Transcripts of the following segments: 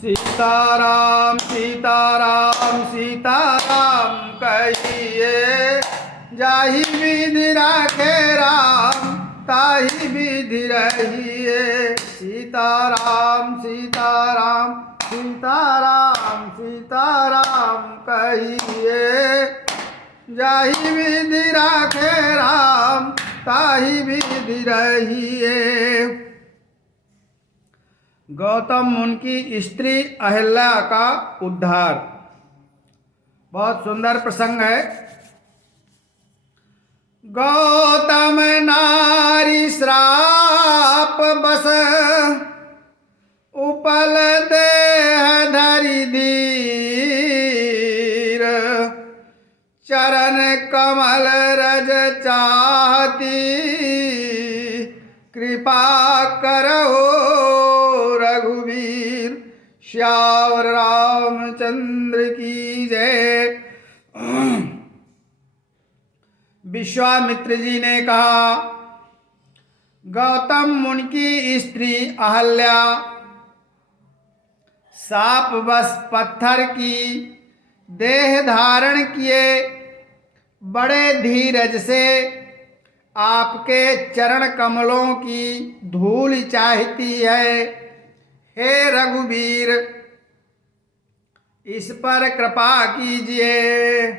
सीताराम सीताराम सीताराम कहिए, जाहि विधि राखे राम ताहि विधि रहिए। सीताराम सीताराम सीताराम सीताराम कहिए, जाहि विधि राखे राम ताहि विधि रहिए। गौतम मुनि की स्त्री अहिल्या का उद्धार। बहुत सुंदर प्रसंग है। गौतम नारी श्राप बस, उपल देह धरि धीर। चरण कमल रज चाहती, कृपा करो रघुवीर। श्यावर रामचंद्र की जय। विश्वामित्र जी ने कहा, गौतम मुनि की स्त्री अहल्या साप बस पत्थर की देह धारण किए बड़े धीरज से आपके चरण कमलों की धूल चाहती है। हे रघुवीर, इस पर कृपा कीजिए।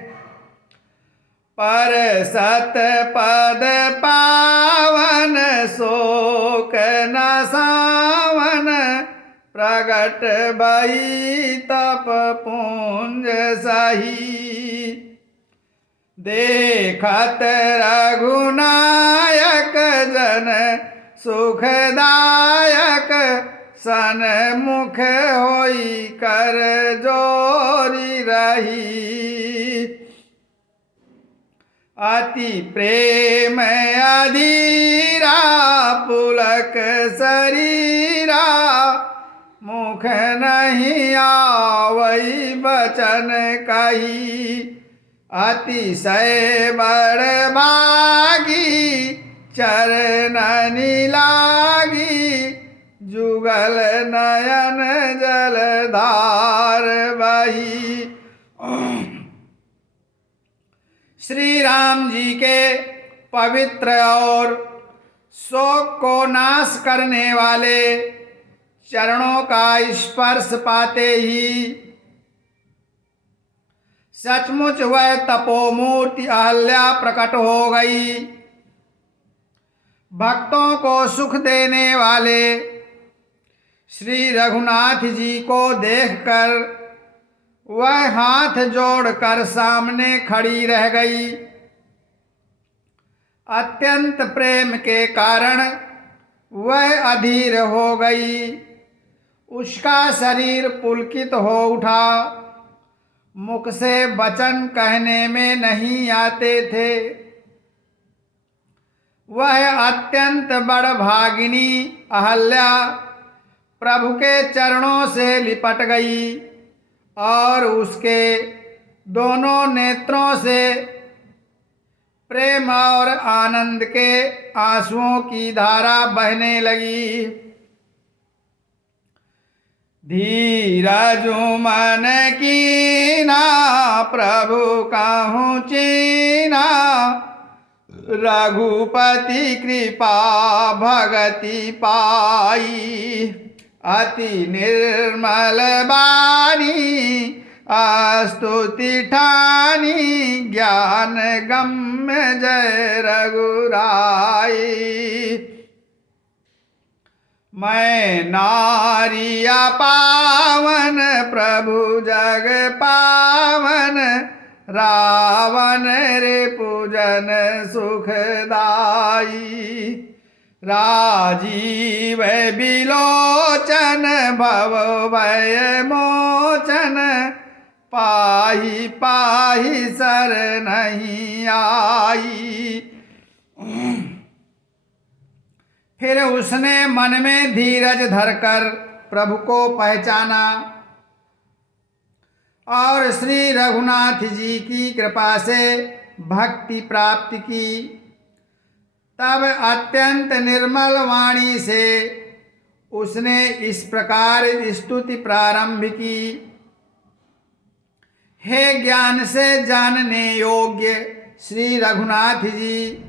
पर सत पद पावन, शोक न सावन। प्रगट भई तप पुंज सही। देखत रघुनायक जन सुखदायक। सन्मुख होई कर जोरी रही। अति प्रेम अधीरा पुलक शरीरा। मुख नहीं आवई बचन कही। अतिशय बड़ भागी चरणनि लागी। जुगल नयन जलधार बही। श्री राम जी के पवित्र और शोक को नाश करने वाले चरणों का स्पर्श पाते ही सचमुच वह तपोमूर्ति अहल्या प्रकट हो गई। भक्तों को सुख देने वाले श्री रघुनाथ जी को देखकर वह हाथ जोड़कर सामने खड़ी रह गई। अत्यंत प्रेम के कारण वह अधीर हो गई। उसका शरीर पुलकित हो उठा। मुख से वचन कहने में नहीं आते थे। वह अत्यंत बड़भागिनी अहल्या प्रभु के चरणों से लिपट गई और उसके दोनों नेत्रों से प्रेम और आनंद के आंसुओं की धारा बहने लगी। धीरजु मन कीना प्रभु कहूँ चीना। रघुपति कृपा भगति पाई। अति निर्मल बानी स्तुति ठानी। ज्ञान गम्य जय रघुराई। मैं नारिया पावन प्रभु जग पावन। रावण रे पूजन सुखदाई। राजीव बिलोचन भव भय मोचन। पाहि पाहि सर नहीं आई। फिर उसने मन में धीरज धरकर प्रभु को पहचाना और श्री रघुनाथ जी की कृपा से भक्ति प्राप्त की। तब अत्यंत निर्मल वाणी से उसने इस प्रकार स्तुति प्रारंभ की। हे ज्ञान से जानने योग्य श्री रघुनाथ जी,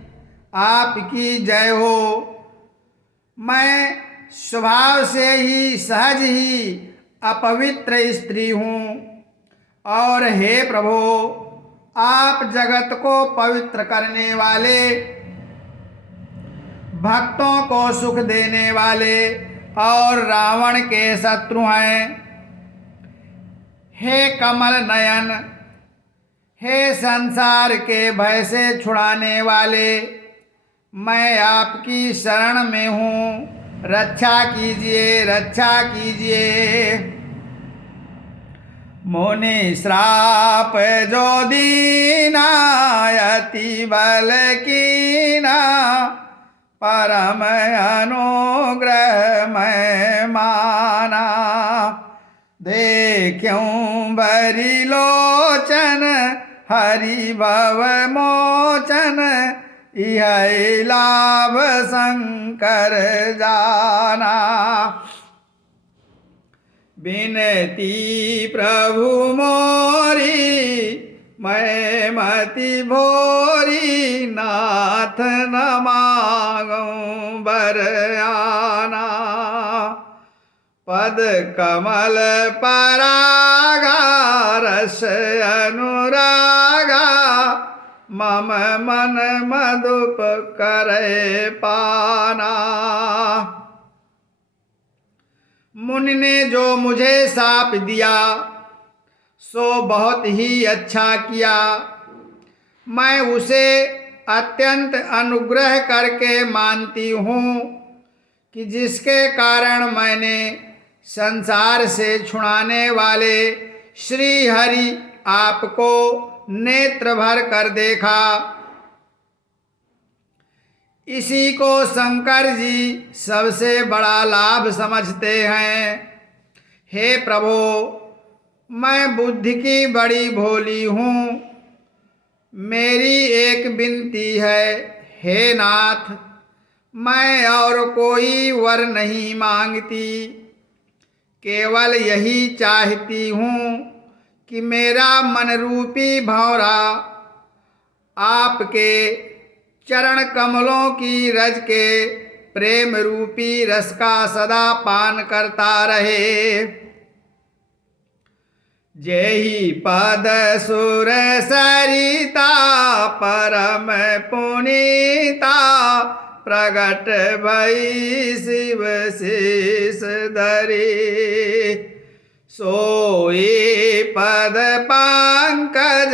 आपकी जय हो। मैं स्वभाव से ही सहज ही अपवित्र स्त्री हूँ, और हे प्रभु, आप जगत को पवित्र करने वाले, भक्तों को सुख देने वाले और रावण के शत्रु हैं। हे कमल नयन, हे संसार के भय से छुड़ाने वाले, मैं आपकी शरण में हूँ, रक्षा कीजिए, रक्षा कीजिए। मुनि श्राप जो दीना, अति बल कीना, परम अनुग्रह मैं माना। देखूं बरी लोचन, हरि भव मोचन, यह लाभ शंकर जाना। बिनती प्रभु मोरी, मैं मति भोरी, नाथ न मांगूं बर आना। पद कमल परागा, रस अनुरागा, मम मन मधुप करे पाना। मुनि ने जो मुझे शाप दिया, सो बहुत ही अच्छा किया। मैं उसे अत्यंत अनुग्रह करके मानती हूँ कि जिसके कारण मैंने संसार से छुड़ाने वाले श्री हरि आपको नेत्र भर कर देखा। इसी को शंकर जी सबसे बड़ा लाभ समझते हैं। हे प्रभु, मैं बुद्धि की बड़ी भोली हूँ। मेरी एक विनती है, हे नाथ, मैं और कोई वर नहीं मांगती, केवल यही चाहती हूँ कि मेरा मन रूपी भंवरा आपके चरण कमलों की रज के प्रेम रूपी रस का सदा पान करता रहे। जेहि पद सुर सरिता, परम पुनीता, प्रगट भई शिव शेष धरे। सोई पद पंकज,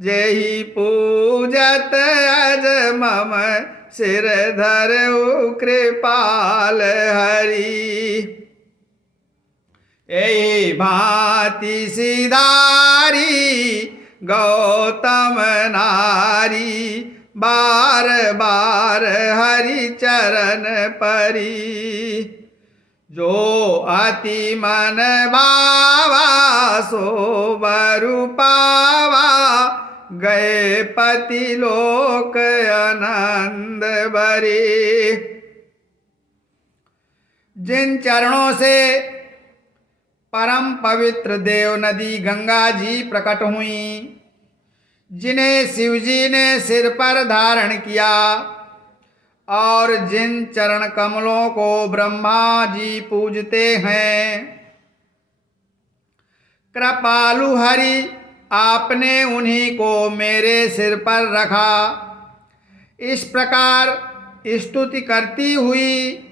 जेहि पूजत अज, मम सिर धरऊ कृपाल हरि। एहि भांति सिधारी, गौतम नारी, बार बार हरि चरण परी। जो अति मन भावा, सो बरु पावा, गए पति लोक आनंद भरे। जिन चरणों से परम पवित्र देव नदी गंगा जी प्रकट हुई, जिन्हें शिवजी ने सिर पर धारण किया, और जिन चरण कमलों को ब्रह्मा जी पूजते हैं, कृपालु हरि आपने उन्हीं को मेरे सिर पर रखा। इस प्रकार स्तुति करती हुई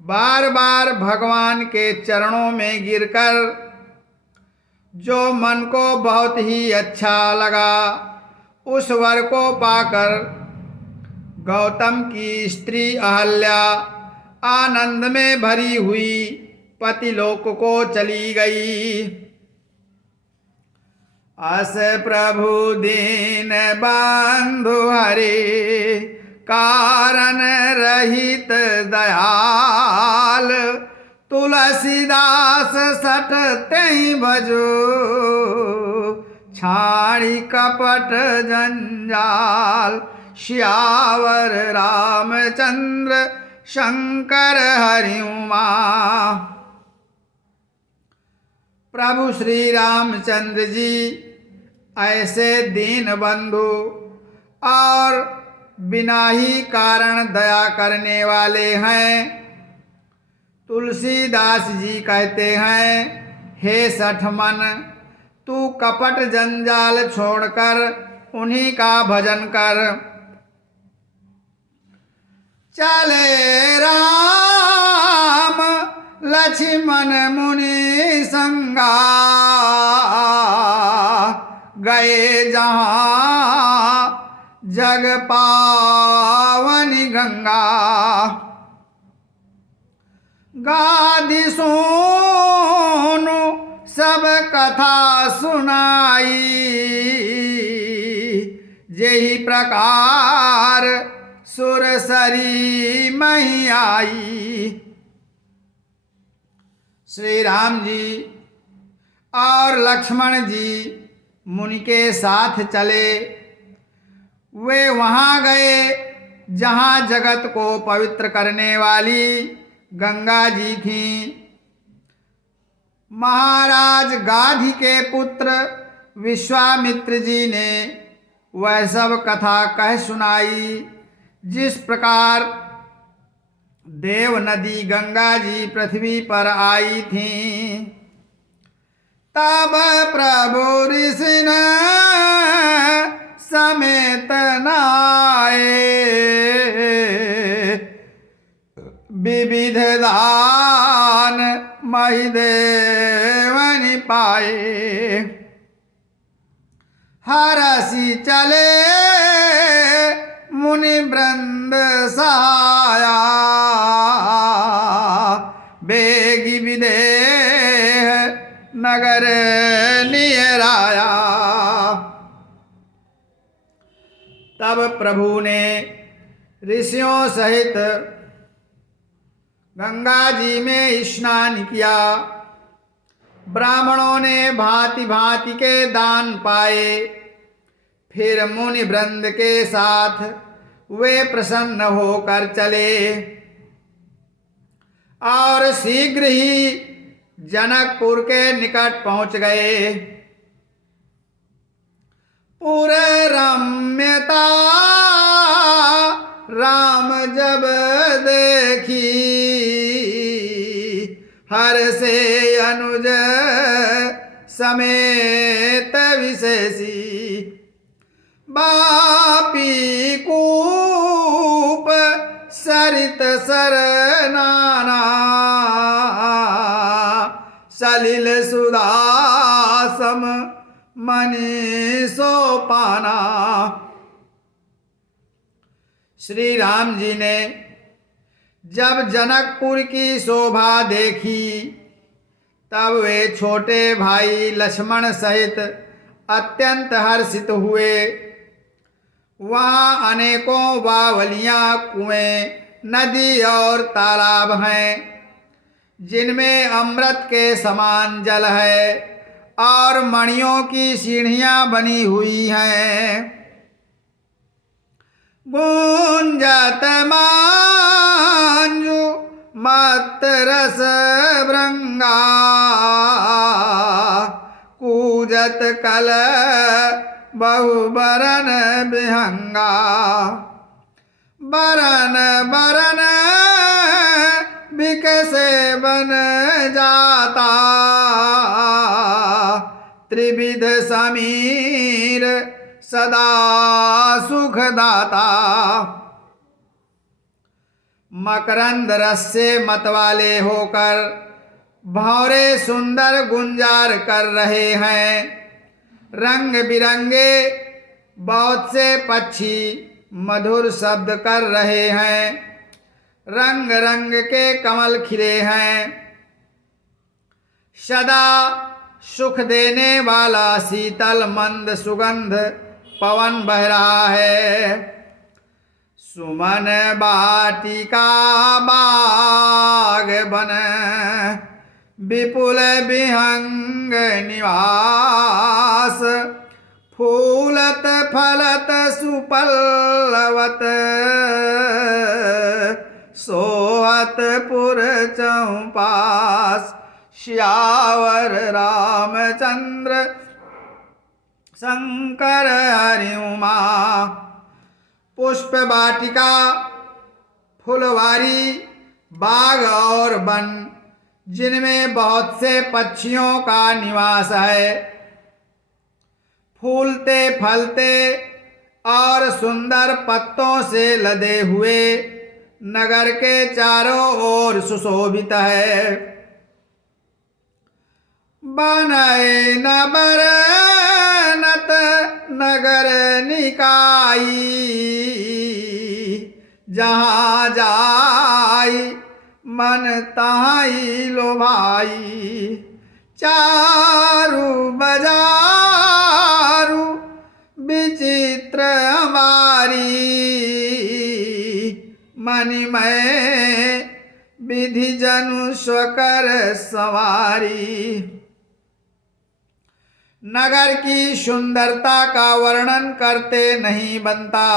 बार बार भगवान के चरणों में गिरकर जो मन को बहुत ही अच्छा लगा, उस वर को पाकर गौतम की स्त्री अहल्या आनंद में भरी हुई पतिलोक को चली गई। अस प्रभु दीन बंधु हरे, कारण रहित दयाल, तुलसीदास सठ तेहि भजो, छाड़ी कपट जंजाल। श्यावर रामचंद्र शंकर हरि उमा। प्रभु श्री रामचंद्र जी ऐसे दीन बंधु और बिना ही कारण दया करने वाले हैं। तुलसीदास जी कहते हैं, हे सठमन, तू कपट जंजाल छोड़कर उन्हीं का भजन कर। चले राम लक्ष्मण मुनि संगा, गए जहाँ जग पावनी गंगा। गादि सुनु सब कथा सुनाई, जेहि प्रकार सुरसरी मही आई। श्री राम जी और लक्ष्मण जी मुनि के साथ चले। वे वहाँ गए जहाँ जगत को पवित्र करने वाली गंगा जी थीं। महाराज गाधी के पुत्र विश्वामित्र जी ने वह सब कथा कह सुनाई, जिस प्रकार देव नदी गंगा जी पृथ्वी पर आई थीं। तब प्रभु ऋषि समेत नाए, विविध दान महिदेवनि पाए। हरसि चले मुनि वृंद सहाया, बेगी विदेह नगर नियराया। तब प्रभु ने ऋषियों सहित गंगा जी में स्नान किया। ब्राह्मणों ने भांति भांति के दान पाए। फिर मुनि वृंद के साथ वे प्रसन्न होकर चले और शीघ्र ही जनकपुर के निकट पहुंच गए। पुर रम्यता राम जब देखी, हर से अनुज समेत विशेषी। बापी कूप सरित सरनाना, सलिल सुदासम मनि सोपाना। श्री राम जी ने जब जनकपुर की शोभा देखी, तब वे छोटे भाई लक्ष्मण सहित अत्यंत हर्षित हुए। वहाँ अनेकों बावलियाँ, कुएं, नदी और तालाब हैं, जिनमें अमृत के समान जल है और मणियों की सीढ़ियाँ बनी हुई हैं। गुंजत मांजू मत रस भृंगा, कूजत कल बहुबरन विहंगा। बरन बरन बिकसे बन जाता, त्रिविध समीर सदा सुखदाता। मकरंद रस से मतवाले होकर भौरे सुंदर गुंजार कर रहे हैं। रंग बिरंगे बहुत से पक्षी मधुर शब्द कर रहे हैं। रंग रंग के कमल खिले हैं। सदा सुख देने वाला शीतल मंद सुगंध पवन बह रहा है। सुमन बाटिका बाग बन, विपुल विहंग निवास। फूलत फलत सुपल्लवत, सोहत पुर चौपास श्यावर रामचंद्र शंकर हरि उमा। पुष्प वाटिका फुलवारी बाग और वन जिनमें बहुत से पक्षियों का निवास है। फूलते फलते और सुंदर पत्तों से लदे हुए नगर के चारों ओर सुशोभित है। बनए न बरनत नगर निकाई जहाँ जाई मन ताई लोभाई। चारु बजारू विचित्र हमारी मणिमय विधि जनु स्वकर सवारी। नगर की सुंदरता का वर्णन करते नहीं बनता।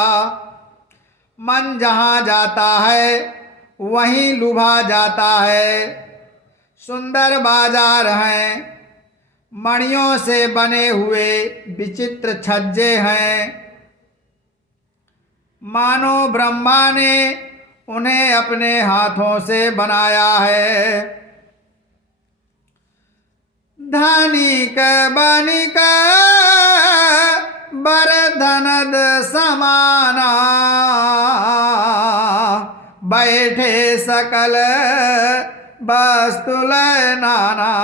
मन जहाँ जाता है वहीं लुभा जाता है। सुंदर बाजार हैं, मणियों से बने हुए विचित्र छज्जे हैं। मानो ब्रह्मा ने उन्हें अपने हाथों से बनाया है। धनिक बनिक बरधनद समाना बैठे सकल वस्तुल नाना।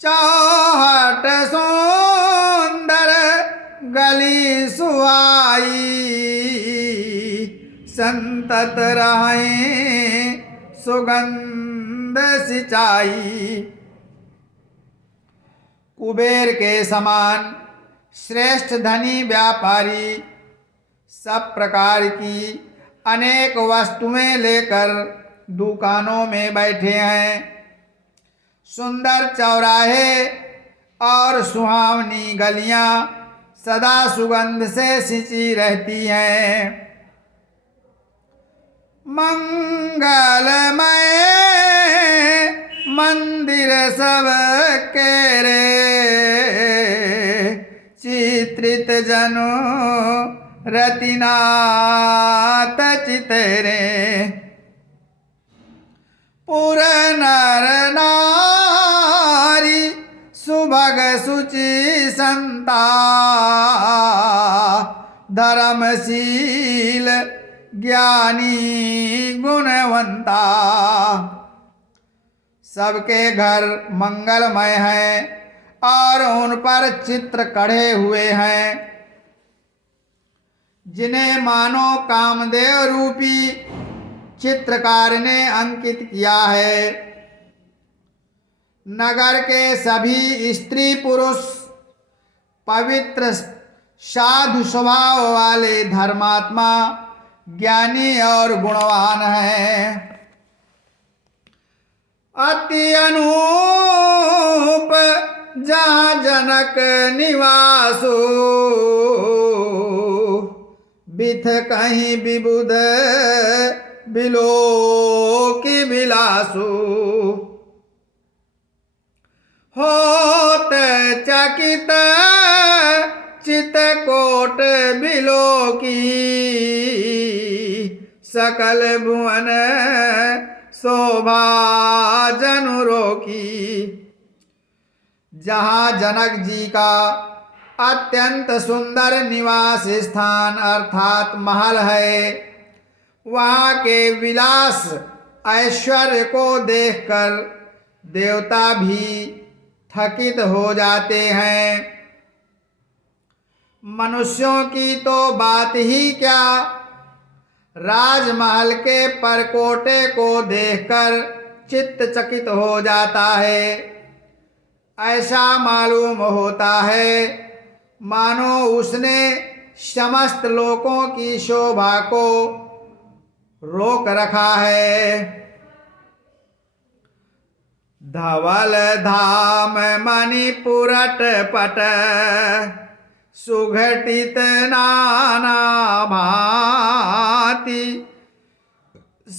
चौहट सुंदर गली सुहाई संतत रहे सुगंध सिंचाई। कुबेर के समान श्रेष्ठ धनी व्यापारी सब प्रकार की अनेक वस्तुएं लेकर दुकानों में बैठे हैं। सुंदर चौराहे और सुहावनी गलियां सदा सुगंध से सिंची रहती हैं। मंगलमय मंदिर सब के रे चित्रित जनो रतिनाथ चितरे। पुर नर नारी सुभग सुचि संता धर्मशील ज्ञानी गुणवंता। सबके घर मंगलमय हैं और उन पर चित्र कढ़े हुए हैं जिन्हें मानो कामदेव रूपी चित्रकार ने अंकित किया है। नगर के सभी स्त्री पुरुष पवित्र साधु स्वभाव वाले धर्मात्मा ज्ञानी और गुणवान हैं। अति अनूप जहाँ जनक निवासो बिथ कहीं विबुध बिलो की बिलासु। होत चकित चितकोट बिलो की सकल भुवन शोभा जनुरो की। जहाँ जनक जी का अत्यंत सुंदर निवास स्थान अर्थात महल है, वहाँ के विलास ऐश्वर्य को देखकर देवता भी थकित हो जाते हैं। मनुष्यों की तो बात ही क्या, राजमहल के परकोटे को देखकर चित्त चकित हो जाता है। ऐसा मालूम होता है मानो उसने समस्त लोकों की शोभा को रोक रखा है। धवल धाम मणिपुरट पट सुघटित नाना भांति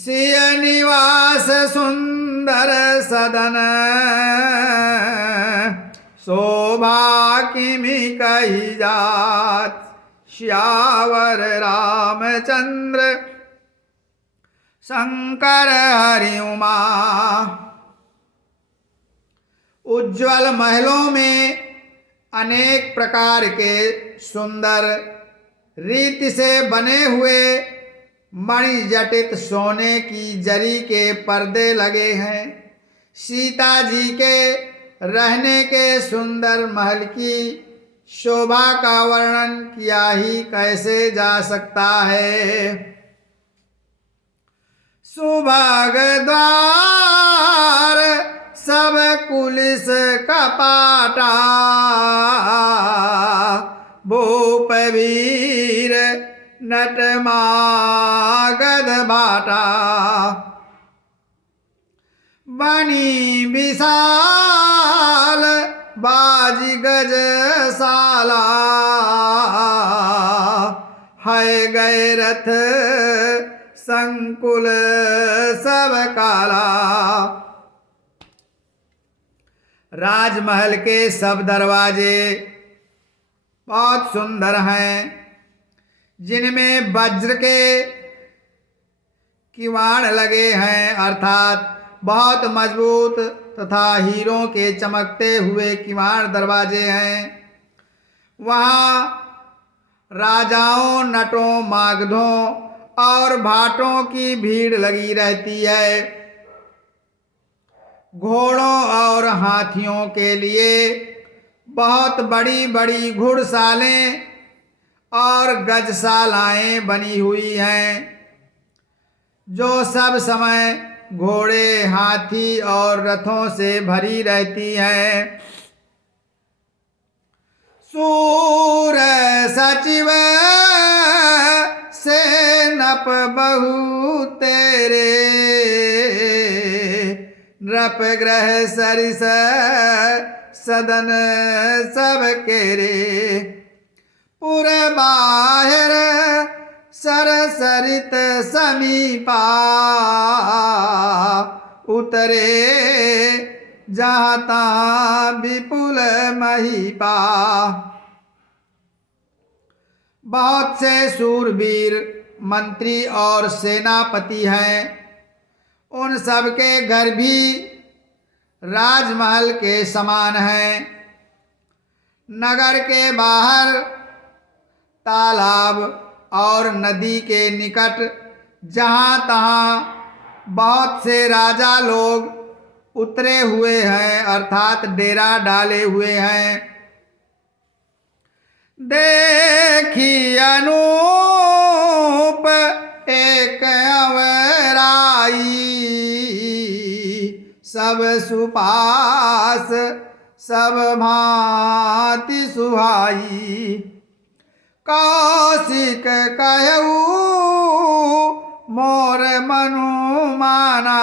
सिय निवास सुंदर सदन, शोभा किमि कही जात, श्यावर रामचंद्र शंकर हरि उमा। उज्ज्वल महलों में अनेक प्रकार के सुंदर रीति से बने हुए मणि जटित सोने की जरी के पर्दे लगे हैं। सीता जी के रहने के सुंदर महल की शोभा का वर्णन किया ही कैसे जा सकता है। सुभग द्वार सब कुलिस कपाटा, भूप वीर नट मागध भाटा, बनी विशाल बाजी गज साला, है गए रथ संकुल सब काला। राजमहल के सब दरवाजे बहुत सुंदर हैं, जिनमें वज्र के किवाड़ लगे हैं, अर्थात बहुत मजबूत तथा हीरों के चमकते हुए किवाड़ दरवाजे हैं। वहाँ राजाओं, नटों, मागधों और भाटों की भीड़ लगी रहती है। घोड़ों और हाथियों के लिए बहुत बड़ी बड़ी घुड़सालें और गजशालाएं बनी हुई हैं, जो सब समय घोड़े, हाथी और रथों से भरी रहती हैं। सूर सचिव सेनप बहु तेरे, नृप ग्रह सरिस सदन सब केरे, पुर बाहिर सरसरित समीपा, उतरे जहाँ तहाँ विपुल महीपा। बहुत से सूरवीर मंत्री और सेनापति हैं, उन सब के घर भी राजमहल के समान हैं। नगर के बाहर तालाब और नदी के निकट जहाँ तहाँ बहुत से राजा लोग उतरे हुए हैं, अर्थात डेरा डाले हुए हैं। देखी अनूप एक अवराई, सब सुपास सब भांति सुहाई। कौशिक कहऊ मोर मनु माना,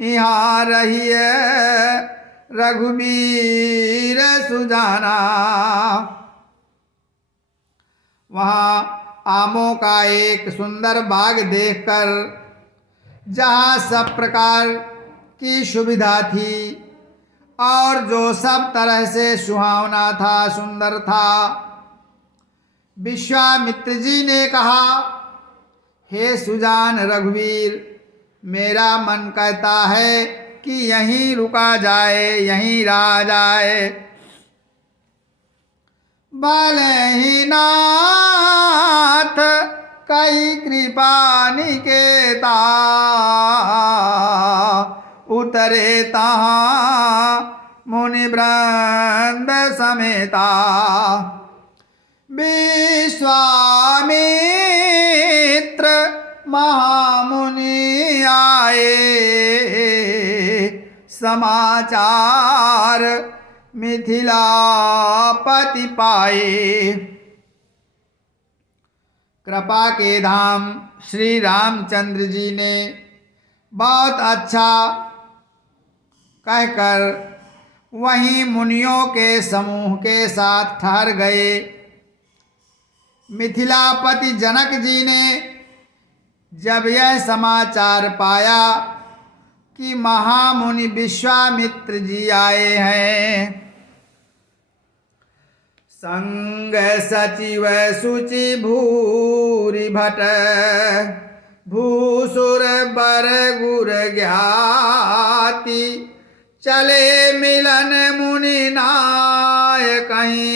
यहाँ रहिए रघुबीर सुजाना। वहाँ आमों का एक सुंदर बाग देखकर, जहाँ सब प्रकार की सुविधा थी और जो सब तरह से सुहावना था, सुंदर था, विश्वामित्र जी ने कहा, हे सुजान रघुवीर, मेरा मन कहता है कि यहीं रुका जाए, यहीं रहा जाए। भले ही नाथ कई कृपा निकेता, उतरे तहाँ मुनि वृंद समेता। विश्वामित्र महामुनि आए, समाचार मिथिलापति पाए। कृपा के धाम श्री रामचंद्र जी ने बहुत अच्छा कहकर वहीं मुनियों के समूह के साथ ठहर गए। मिथिलापति जनक जी ने जब यह समाचार पाया कि महामुनि विश्वामित्र जी आए हैं, संग सचिव सुचि भूरि भट, भूसुर बर गुर ज्ञाति, चले मिलन मुनि नाय कहीं,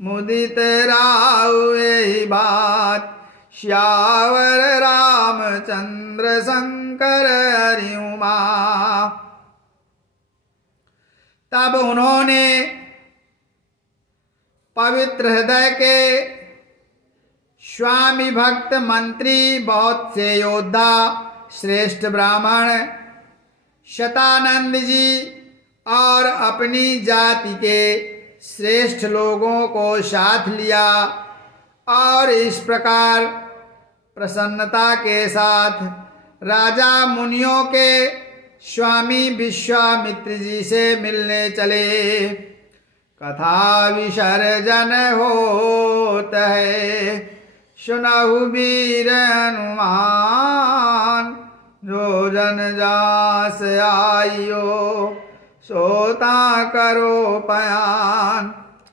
मुदित राव यही बात, श्यावर रामचंद्र शंकर हरि उमा। तब उन्होंने पवित्र हृदय के स्वामी भक्त मंत्री, बहुत से योद्धा, श्रेष्ठ ब्राह्मण शतानंद जी और अपनी जाति के श्रेष्ठ लोगों को साथ लिया और इस प्रकार प्रसन्नता के साथ राजा मुनियों के स्वामी विश्वामित्र जी से मिलने चले। कथा विसर्जन होत है, सुनहु वीर हनुमान, जो जन जास आइयो, सोता करो पयान।